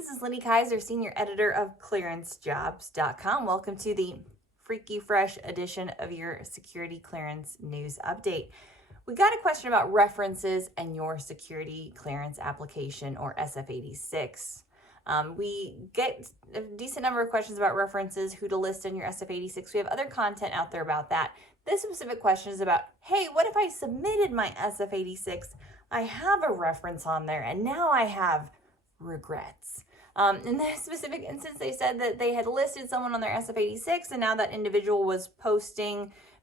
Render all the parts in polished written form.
this is Lindy Kaiser, Senior Editor of ClearanceJobs.com. Welcome to the freaky fresh edition of your security clearance news update. We got a question about references and your security clearance application, or SF-86. We get a decent number of questions about references, who to list in your SF-86. We have other content out there about that. This specific question is about, hey, what if I submitted my SF-86? I have a reference on there, and now I have regrets. In this specific instance, they said that they had listed someone on their SF-86, and now that individual was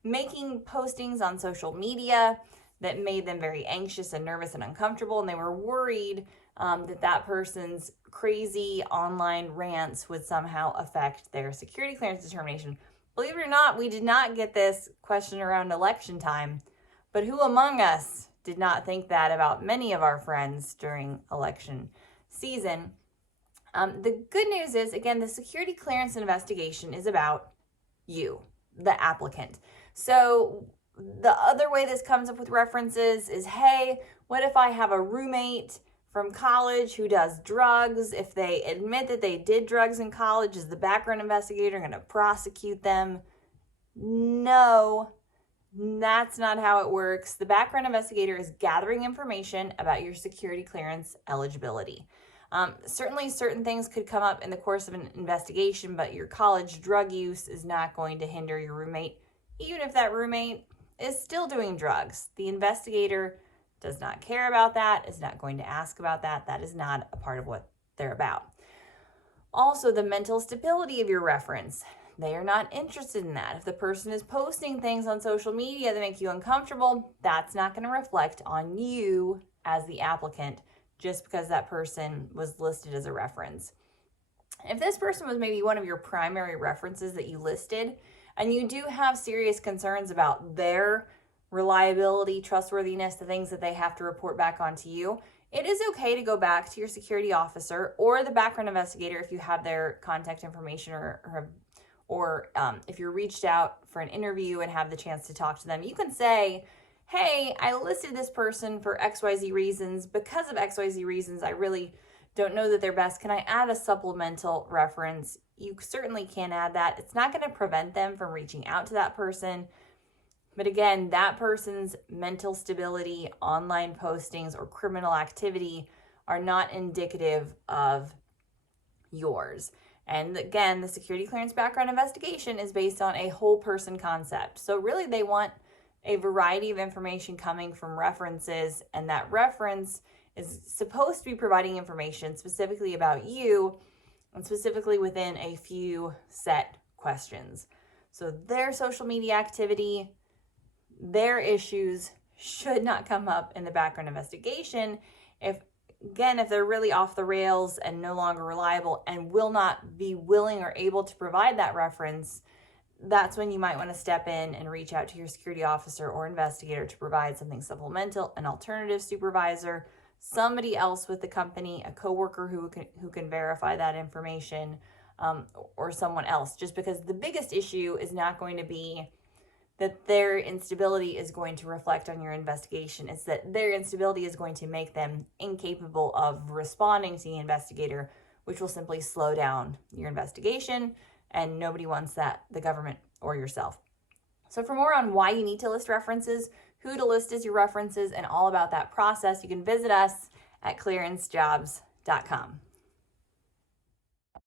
making postings on social media that made them very anxious and nervous and uncomfortable, and they were worried that person's crazy online rants would somehow affect their security clearance determination. Believe it or not, we did not get this question around election time, but who among us did not think that about many of our friends during election season? The good news is, again, the security clearance investigation is about you, the applicant. So the other way this comes up with references is, hey, what if I have a roommate from college who does drugs? If they admit that they did drugs in college, is the background investigator going to prosecute them? No, that's not how it works. The background investigator is gathering information about your security clearance eligibility. Certainly certain things could come up in the course of an investigation, but your college drug use is not going to hinder your roommate, even if that roommate is still doing drugs. The investigator does not care about that, is not going to ask about that. That is not a part of what they're about. Also, the mental stability of your reference. They are not interested in that. If the person is posting things on social media that make you uncomfortable, that's not going to reflect on you as the applicant just because that person was listed as a reference. If this person was maybe one of your primary references that you listed, and you do have serious concerns about their reliability, trustworthiness, the things that they have to report back onto you, it is okay to go back to your security officer or the background investigator if you have their contact information, or if you're reached out for an interview and have the chance to talk to them. You can say, hey, I listed this person for XYZ reasons. Because of XYZ reasons, I really don't know that they're best. Can I add a supplemental reference? You certainly can add that. It's not going to prevent them from reaching out to that person. But again, that person's mental stability, online postings, or criminal activity are not indicative of yours. And again, the security clearance background investigation is based on a whole person concept. So really they want a variety of information coming from references, and that reference is supposed to be providing information specifically about you and specifically within a few set questions. So their social media activity, their issues should not come up in the background investigation. If they're really off the rails and no longer reliable and will not be willing or able to provide that reference, that's when you might want to step in and reach out to your security officer or investigator to provide something supplemental, an alternative supervisor, somebody else with the company, a coworker who can verify that information, or someone else. Just because the biggest issue is not going to be that their instability is going to reflect on your investigation. It's that their instability is going to make them incapable of responding to the investigator, which will simply slow down your investigation, and nobody wants that, the government or yourself. So for more on why you need to list references, who to list as your references, and all about that process, you can visit us at clearancejobs.com.